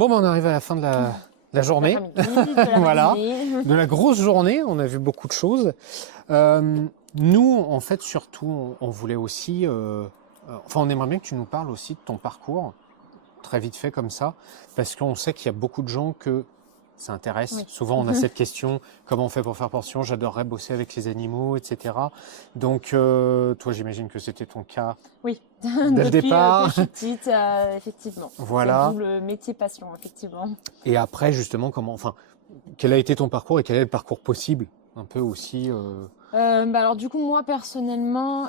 Bon, ben, on arrive à la fin de la journée. L'après-midi, de Voilà. l'après-midi. De la grosse journée, on a vu beaucoup de choses. Nous, en fait, surtout, on voulait aussi... enfin, on aimerait bien que tu nous parles aussi de ton parcours, très vite fait comme ça, parce qu'on sait qu'il y a beaucoup de gens que ça intéresse. Oui. Souvent, on a cette question, comment on fait pour faire pension? J'adorerais bosser avec les animaux, etc. Donc, toi, j'imagine que c'était ton cas Oui, dès le depuis que départ. je suis petite, effectivement. Voilà. C'est d'où le métier passion, effectivement. Et après, justement, enfin, quel a été ton parcours et quel est le parcours possible? Un peu aussi. Alors du coup moi personnellement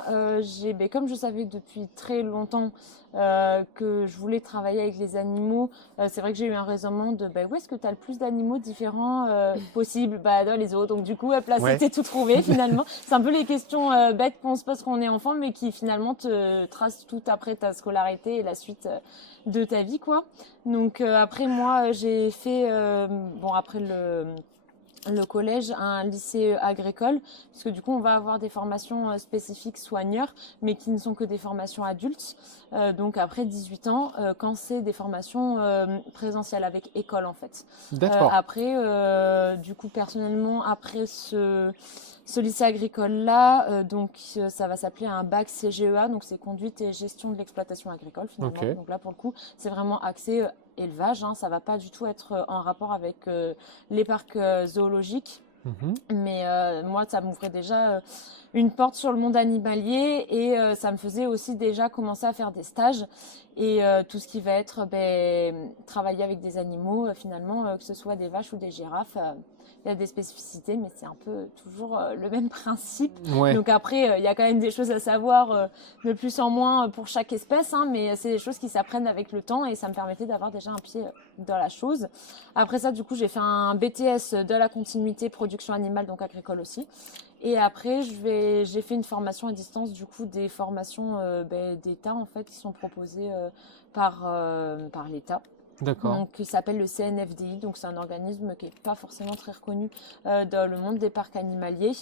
comme je savais depuis très longtemps que je voulais travailler avec les animaux, c'est vrai que j'ai eu un raisonnement de où est-ce que tu as le plus d'animaux différents possibles, dans les zoos. Donc du coup hop là Ouais. c'était tout trouvé finalement. C'est un peu les questions bêtes qu'on se pose quand on est enfant mais qui finalement te tracent tout après ta scolarité et la suite de ta vie quoi. Donc après moi j'ai fait après le collège, un lycée agricole, parce que du coup on va avoir des formations spécifiques soigneurs, mais qui ne sont que des formations adultes. Donc après 18 ans, quand c'est des formations présentielles avec école en fait. D'accord. Après, du coup personnellement, après ce lycée agricole-là, ça va s'appeler un bac CGEA, donc c'est conduite et gestion de l'exploitation agricole finalement. Ok. Donc là pour le coup, c'est vraiment axé élevage, hein, ça va pas du tout être en rapport avec les parcs zoologiques. Mhm. Mais moi, ça m'ouvrait déjà une porte sur le monde animalier et ça me faisait aussi déjà commencer à faire des stages et tout ce qui va être travailler avec des animaux finalement, que ce soit des vaches ou des girafes. Il y a des spécificités, mais c'est un peu toujours le même principe. Ouais. Donc après, il y a quand même des choses à savoir de plus en moins pour chaque espèce, hein, mais c'est des choses qui s'apprennent avec le temps et ça me permettait d'avoir déjà un pied dans la chose. Après ça, du coup, j'ai fait un BTS de la continuité production animale, donc agricole aussi. Et après, j'ai fait une formation à distance, du coup, des formations d'État, en fait, qui sont proposées par l'État. D'accord. Donc, qui s'appelle le CNFDI, donc c'est un organisme qui n'est pas forcément très reconnu dans le monde des parcs animaliers,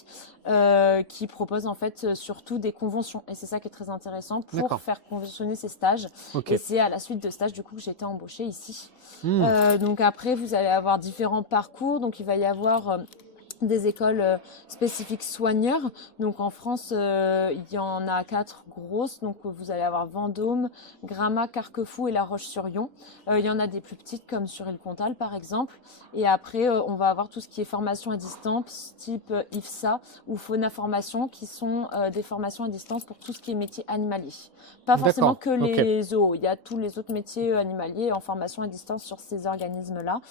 qui propose en fait surtout des conventions. Et c'est ça qui est très intéressant pour D'accord. faire conventionner ces stages. Ok. Et c'est à la suite de stages du coup que j'ai été embauchée ici. Hmm. Donc après, vous allez avoir différents parcours. Donc il va y avoir des écoles spécifiques soigneurs. Donc en France, il y en a 4 grosses. Donc vous allez avoir Vendôme, Gramat, Carquefou et La Roche-sur-Yon. Il y en a des plus petites comme sur Île-Comtal par exemple. Et après, on va avoir tout ce qui est formation à distance, type IFSA ou Fauna Formation, qui sont des formations à distance pour tout ce qui est métier animalier. Pas forcément D'accord. que Ok. les zoos. Il y a tous les autres métiers animaliers en formation à distance sur ces organismes-là.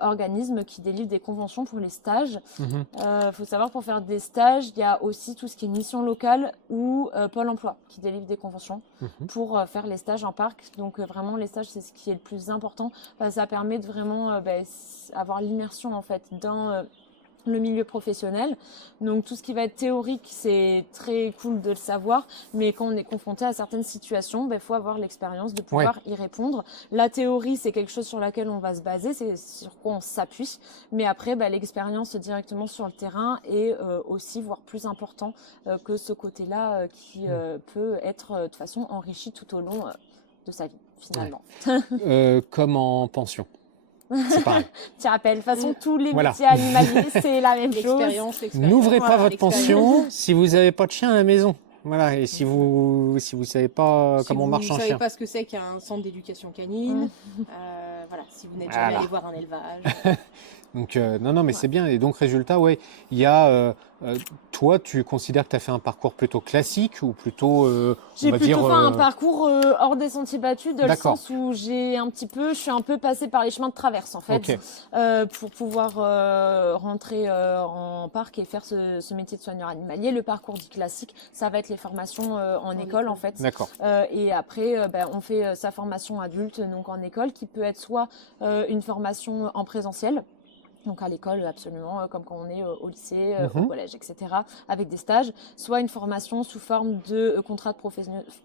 Organismes qui délivrent des conventions pour les stages. Mhm. Faut savoir, pour faire des stages, il y a aussi tout ce qui est mission locale ou Pôle emploi qui délivre des conventions Mhm. pour faire les stages en parc. Donc vraiment, les stages, c'est ce qui est le plus important. Ça permet de vraiment avoir l'immersion en fait dans le milieu professionnel. Donc tout ce qui va être théorique, c'est très cool de le savoir, mais quand on est confronté à certaines situations, faut avoir l'expérience de pouvoir y répondre. La théorie, c'est quelque chose sur laquelle on va se baser, c'est sur quoi on s'appuie, mais après l'expérience directement sur le terrain est aussi voire plus important que ce côté-là qui peut être de toute façon enrichi tout au long de sa vie finalement. Comme en pension. C'est pareil. Tu rappelles, de toute façon, tous les Voilà. métiers animaliers, c'est la même chose. L'expérience. N'ouvrez pas Voilà, votre l'expérience. pension si vous n'avez pas de chien à la maison. Voilà. Et si vous savez pas Si comment vous marche ne un savez chien. pas ce que c'est qu'un centre d'éducation canine, voilà, si vous n'êtes jamais Voilà. allé voir un élevage. Donc non, mais Ouais. c'est bien. Et donc résultat, ouais, il y a. Toi, tu considères que tu as fait un parcours plutôt classique ou plutôt, on J'ai va plutôt dire. fait un parcours hors des sentiers battus, dans le D'accord. sens où je suis un peu passée par les chemins de traverse en fait, Ok. pour pouvoir rentrer en parc et faire ce métier de soigneur animalier. Le parcours dit classique, ça va être les formations en école en fait. D'accord. Et après, on fait sa formation adulte donc en école, qui peut être soit une formation en présentiel. Donc à l'école, absolument, comme quand on est au lycée, au collège, etc., avec des stages, soit une formation sous forme de contrat de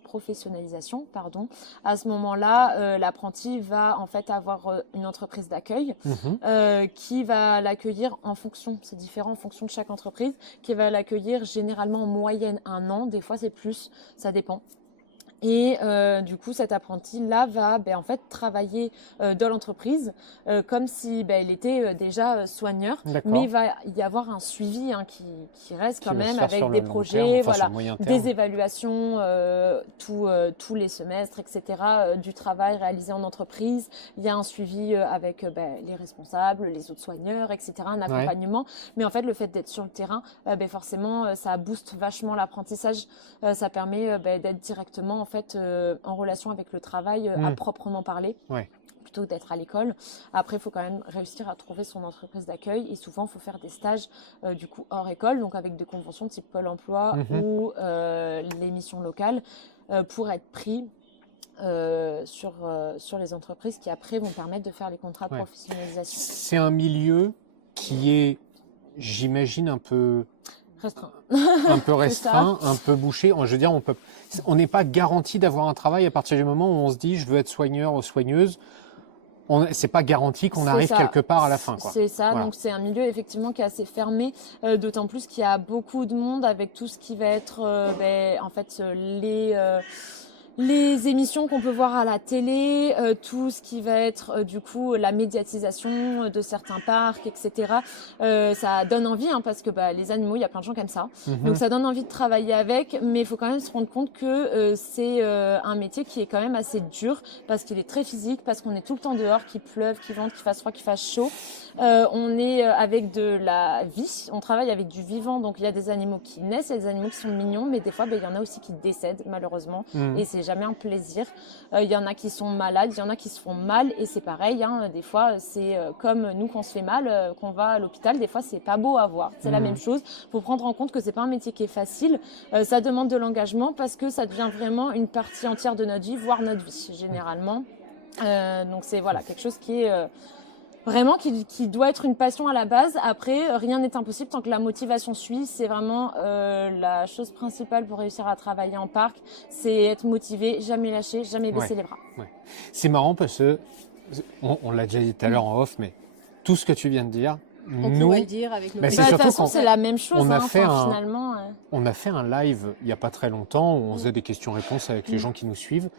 professionnalisation, pardon. À ce moment-là, l'apprenti va en fait avoir une entreprise d'accueil qui va l'accueillir en fonction, c'est différent en fonction de chaque entreprise, qui va l'accueillir généralement en moyenne 1 an, des fois c'est plus, ça dépend. Et du coup, cet apprenti-là va en fait travailler dans l'entreprise comme si il était déjà soigneur, D'accord. mais il va y avoir un suivi qui reste Qui quand va se même faire sur avec le des long projets, terme, enfin, sur le moyen terme. des évaluations tous les semestres, etc. Du travail réalisé en entreprise. Il y a un suivi avec les responsables, les autres soigneurs, etc. Un accompagnement. Mais en fait, le fait d'être sur le terrain, forcément, ça booste vachement l'apprentissage. Ça permet d'être directement en fait en relation avec le travail à proprement parler. Ouais. Plutôt que d'être à l'école. Après, il faut quand même réussir à trouver son entreprise d'accueil et souvent, il faut faire des stages du coup hors école, donc avec des conventions type Pôle emploi ou les missions locales pour être pris sur les entreprises qui après vont permettre de faire les contrats de professionnalisation. C'est un milieu qui est, j'imagine, un peu restreint, un peu bouché. Je veux dire, on n'est pas garanti d'avoir un travail à partir du moment où on se dit je veux être soigneur ou soigneuse. C'est pas garanti qu'on arrive quelque part à la fin, quoi. C'est ça, Voilà. donc c'est un milieu effectivement qui est assez fermé, d'autant plus qu'il y a beaucoup de monde avec tout ce qui va être en fait les émissions qu'on peut voir à la télé, tout ce qui va être du coup la médiatisation de certains parcs, etc. Ça donne envie parce que les animaux, il y a plein de gens qui aiment ça. Donc ça donne envie de travailler avec, mais il faut quand même se rendre compte que c'est un métier qui est quand même assez dur parce qu'il est très physique, parce qu'on est tout le temps dehors, qu'il pleuve, qu'il vente, qu'il fasse froid, qu'il fasse chaud. On est avec de la vie, on travaille avec du vivant, donc il y a des animaux qui naissent, il y a des animaux qui sont mignons, mais des fois il y en a aussi qui décèdent malheureusement et c'est jamais un plaisir. Il y en a qui sont malades, il y en a qui se font mal et c'est pareil, des fois c'est comme nous quand on se fait mal, qu'on va à l'hôpital, des fois c'est pas beau à voir, c'est la même chose. Faut prendre en compte que c'est pas un métier qui est facile, ça demande de l'engagement parce que ça devient vraiment une partie entière de notre vie, voire notre vie généralement. Donc c'est quelque chose qui est vraiment qui doit être une passion à la base. Après, rien n'est impossible tant que la motivation suit. C'est vraiment la chose principale pour réussir à travailler en parc. C'est être motivé, jamais lâcher, jamais baisser les bras. Ouais. C'est marrant parce que, on l'a déjà dit tout à l'heure en off, mais tout ce que tu viens de dire, On pourrait le dire avec nos Mais De c'est toute surtout façon, c'est la même chose. on a fait finalement. on a fait un live il n'y a pas très longtemps où on faisait des questions-réponses avec les gens qui nous suivent.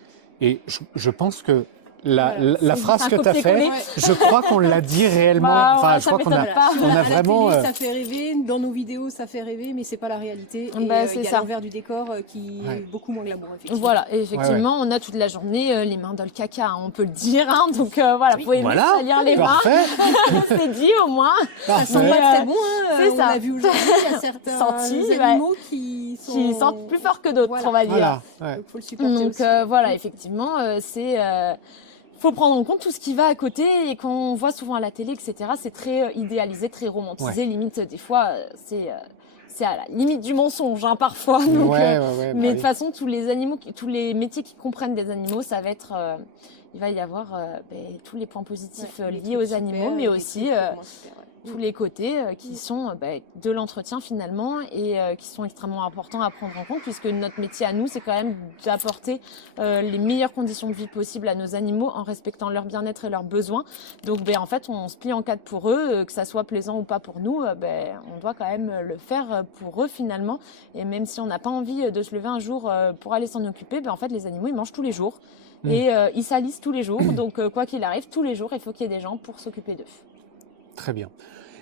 Et je pense que la phrase que tu as fait, je crois qu'on l'a dit réellement. Je crois qu'on a vraiment. Ça fait rêver, dans nos vidéos, ça fait rêver, mais c'est pas la réalité. Et il y a l'envers du décor qui est beaucoup moins glamour, effectivement. Voilà, et effectivement, on a toute la journée les mains dans le caca, on peut le dire. Donc vous pouvez salir les mains. C'est dit au moins. Ça sent pas très bon. On a vu aujourd'hui, il y a certains animaux qui sentent plus fort que d'autres, on va dire. Donc faut le supporter aussi. Donc effectivement, c'est faut prendre en compte tout ce qui va à côté et qu'on voit souvent à la télé, etc. C'est très idéalisé, très romantisé. Limite, des fois, c'est à la limite du mensonge, parfois. Donc, mais de toute façon, tous les animaux, tous les métiers qui comprennent des animaux, ça va être, il va y avoir tous les points positifs liés aux animaux, mais aussi tous les côtés qui sont de l'entretien finalement et qui sont extrêmement importants à prendre en compte puisque notre métier à nous, c'est quand même d'apporter les meilleures conditions de vie possibles à nos animaux en respectant leur bien-être et leurs besoins. Donc en fait, on se plie en quatre pour eux, que ça soit plaisant ou pas pour nous, on doit quand même le faire pour eux finalement. Et même si on n'a pas envie de se lever un jour pour aller s'en occuper, en fait, les animaux, ils mangent tous les jours. Et ils salissent tous les jours. Donc quoi qu'il arrive, tous les jours, il faut qu'il y ait des gens pour s'occuper d'eux. Très bien.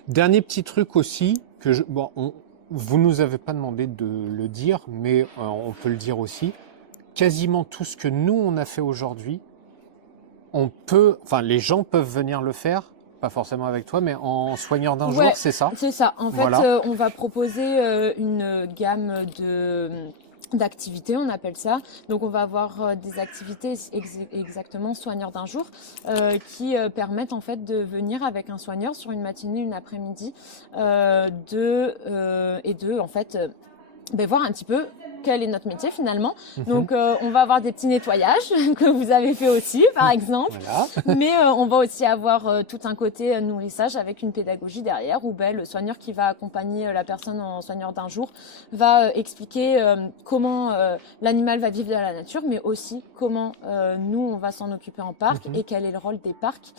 Dernier petit truc aussi, vous nous avez pas demandé de le dire, mais on peut le dire aussi. Quasiment tout ce que nous, on a fait aujourd'hui, les gens peuvent venir le faire, pas forcément avec toi, mais en soigneur d'un jour, c'est ça? C'est ça. En fait, on va proposer une gamme d'activités, on appelle ça. Donc on va avoir des activités exactement soigneurs d'un jour qui permettent en fait de venir avec un soigneur sur une matinée, une après-midi de en fait voir un petit peu quel est notre métier finalement. Donc on va avoir des petits nettoyages que vous avez fait aussi par exemple. Mais on va aussi avoir tout un côté nourrissage avec une pédagogie derrière où le soigneur qui va accompagner la personne en soigneur d'un jour va expliquer comment l'animal va vivre dans la nature, mais aussi comment nous on va s'en occuper en parc et quel est le rôle des parcs.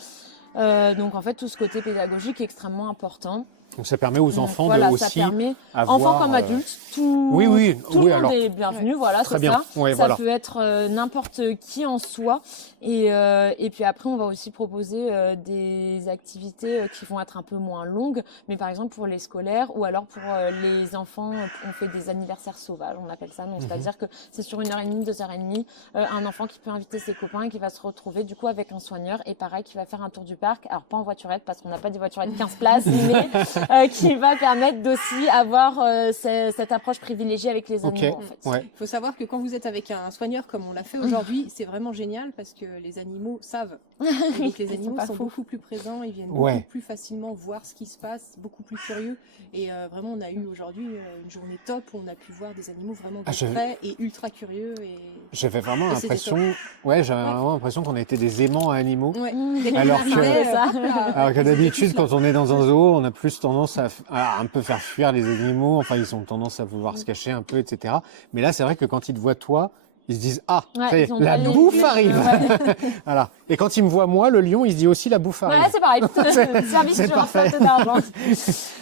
Donc en fait tout ce côté pédagogique est extrêmement important. Donc ça permet aux enfants voilà, de ça aussi permet, avoir, enfants comme adultes, tout, oui, tout le monde est bienvenu, voilà, très c'est bien. ça. Ouais, Ça voilà. peut être n'importe qui en soi. Et puis après, on va aussi proposer des activités qui vont être un peu moins longues, mais par exemple pour les scolaires ou alors pour les enfants, on fait des anniversaires sauvages, on appelle ça. Donc c'est-à-dire que c'est sur 1h30, 2h30, un enfant qui peut inviter ses copains et qui va se retrouver du coup avec un soigneur et pareil, qui va faire un tour du parc. Alors pas en voiturette parce qu'on n'a pas des voiturettes 15 places, mais qui va permettre d'aussi avoir cette approche privilégiée avec les animaux en fait. Ouais. Il faut savoir que quand vous êtes avec un soigneur comme on l'a fait aujourd'hui, c'est vraiment génial parce que les animaux savent. Et donc les animaux sont beaucoup plus présents, ils viennent beaucoup plus facilement voir ce qui se passe, beaucoup plus curieux. Et vraiment, on a eu aujourd'hui une journée top où on a pu voir des animaux vraiment près et ultra curieux. Et... J'avais vraiment l'impression, vraiment l'impression qu'on était des aimants à animaux. Ouais. Alors que d'habitude, quand on est dans un zoo, on a plus tendance à un peu faire fuir les animaux. Enfin, ils ont tendance à vouloir se cacher un peu, etc. Mais là, c'est vrai que quand ils te voient toi, ils se disent « Ah, la bouffe arrive !» Voilà. Et quand ils me voient moi, le lion, il se dit aussi « La bouffe arrive !» Ouais, c'est pareil. C'est parfait.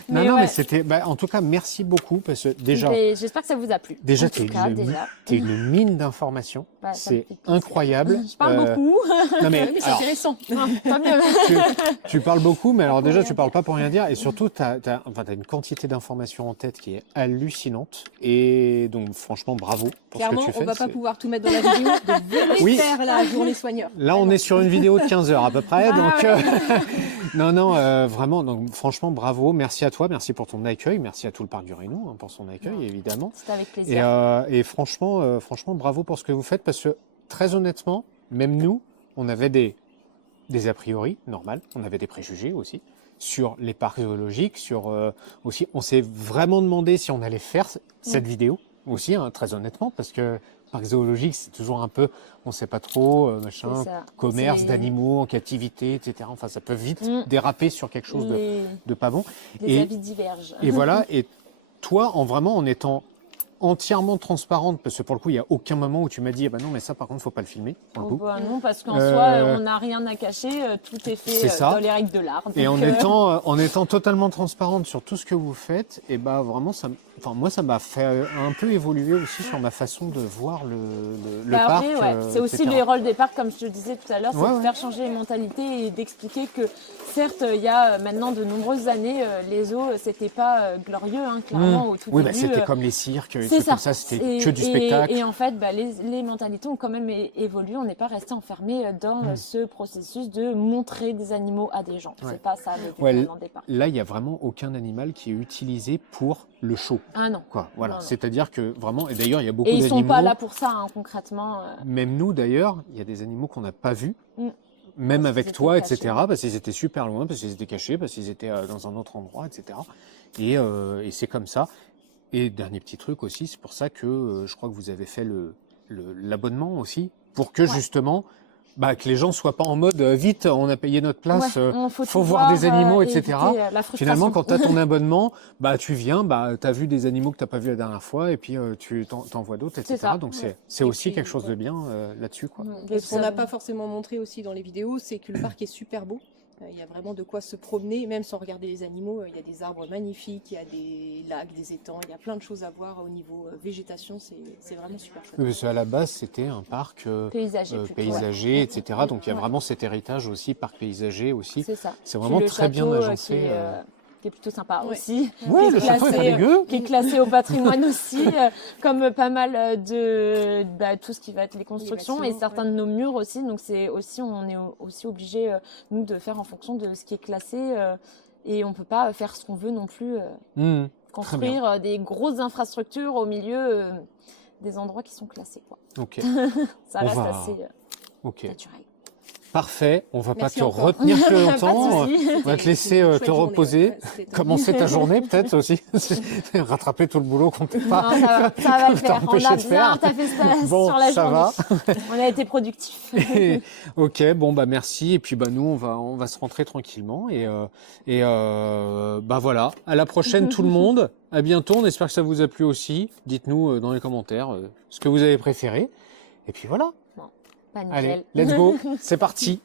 Mais c'était... en tout cas, merci beaucoup parce que déjà... J'espère que ça vous a plu. Déjà, t'es une mine d'informations. C'est incroyable. Je parle beaucoup. Non, mais c'est intéressant. Tu parles beaucoup, mais alors déjà, tu parles pas pour rien dire. Et surtout, t'as une quantité d'informations en tête qui est hallucinante. Et donc, franchement, bravo pour ce que tu fais. On va pas pouvoir tout mettre dans la vidéo. De venir faire la journée soigneur. Là, on est sur une vidéo de 15 heures à peu près. Donc, vraiment, donc franchement, bravo. Merci à toi, merci pour ton accueil. Merci à tout le Parc du Rhénou pour son accueil, évidemment. C'était avec plaisir. Et franchement, bravo pour ce que vous faites parce que, très honnêtement, même nous, on avait des a priori, normal, on avait des préjugés aussi sur les parcs zoologiques, aussi, on s'est vraiment demandé si on allait faire cette vidéo aussi, très honnêtement, parce que parc zoologique, c'est toujours un peu, on ne sait pas trop, commerce d'animaux en captivité, etc. Enfin, ça peut vite déraper sur quelque chose de pas bon. Les avis divergent. Et voilà, et toi, en étant entièrement transparente, parce que pour le coup, il n'y a aucun moment où tu m'as dit, non, mais ça, par contre, il ne faut pas le filmer. Pour le coup. Non, parce qu'en soi, on n'a rien à cacher, tout est fait dans les règles de l'art. Et en étant totalement transparente sur tout ce que vous faites, et vraiment, moi, ça m'a fait un peu évoluer aussi sur ma façon de voir le parc. C'est aussi le rôle des parcs, comme je te disais tout à l'heure, c'est de faire changer les mentalités et d'expliquer que, certes, il y a maintenant de nombreuses années, les zoos, c'était pas glorieux, clairement, au tout début. C'était comme les cirques, comme ça, c'était que du spectacle. Et en fait, les mentalités ont quand même évolué. On n'est pas resté enfermé dans ce processus de montrer des animaux à des gens. C'est pas ça le but des parcs. Là, il n'y a vraiment aucun animal qui est utilisé pour le show. Ah non. Voilà. C'est-à-dire que vraiment, et d'ailleurs, il y a beaucoup d'animaux. Et ils ne sont pas là pour ça, concrètement. Même nous, d'ailleurs, il y a des animaux qu'on n'a pas vus. Même avec toi, etc., parce qu'ils étaient super loin, parce qu'ils étaient cachés, parce qu'ils étaient dans un autre endroit, etc. Et c'est comme ça. Et dernier petit truc aussi, c'est pour ça que je crois que vous avez fait l'abonnement aussi, pour que justement, que les gens soient pas en mode vite, on a payé notre place, faut voir des animaux, etc. Finalement, quand tu as ton abonnement, tu viens, tu as vu des animaux que tu n'as pas vu la dernière fois, et puis tu t'en vois d'autres, etc. Donc c'est aussi quelque chose de bien là-dessus, quoi. Et ce qu'on n'a pas forcément montré aussi dans les vidéos, c'est que le parc est super beau. Il y a vraiment de quoi se promener, même sans regarder les animaux. Il y a des arbres magnifiques, il y a des lacs, des étangs, il y a plein de choses à voir au niveau végétation. C'est vraiment super chouette. Parce qu'à la base, c'était un parc paysager, etc. Donc il y a vraiment cet héritage aussi, parc paysager aussi. C'est ça. C'est vraiment très bien agencé. Qui est plutôt sympa aussi, le château est pas dégueu, qui est classé au patrimoine aussi, comme pas mal de tout ce qui va être les constructions et certains de nos murs aussi. Donc c'est aussi, on est aussi obligé nous de faire en fonction de ce qui est classé et on peut pas faire ce qu'on veut non plus, construire des grosses infrastructures au milieu des endroits qui sont classés, quoi. Ça reste assez naturel. Parfait, on va pas te retenir plus longtemps, on va te laisser te reposer, commencer ta journée peut-être aussi, rattraper tout le boulot qu'on t'a pas ça va le faire, on a bien taffé sur la journée, va. On a été productifs. Ok, merci, et puis nous on va se rentrer tranquillement, et voilà, à la prochaine tout le monde, à bientôt, on espère que ça vous a plu aussi, dites-nous dans les commentaires ce que vous avez préféré, et puis voilà. Allez, let's go, c'est parti.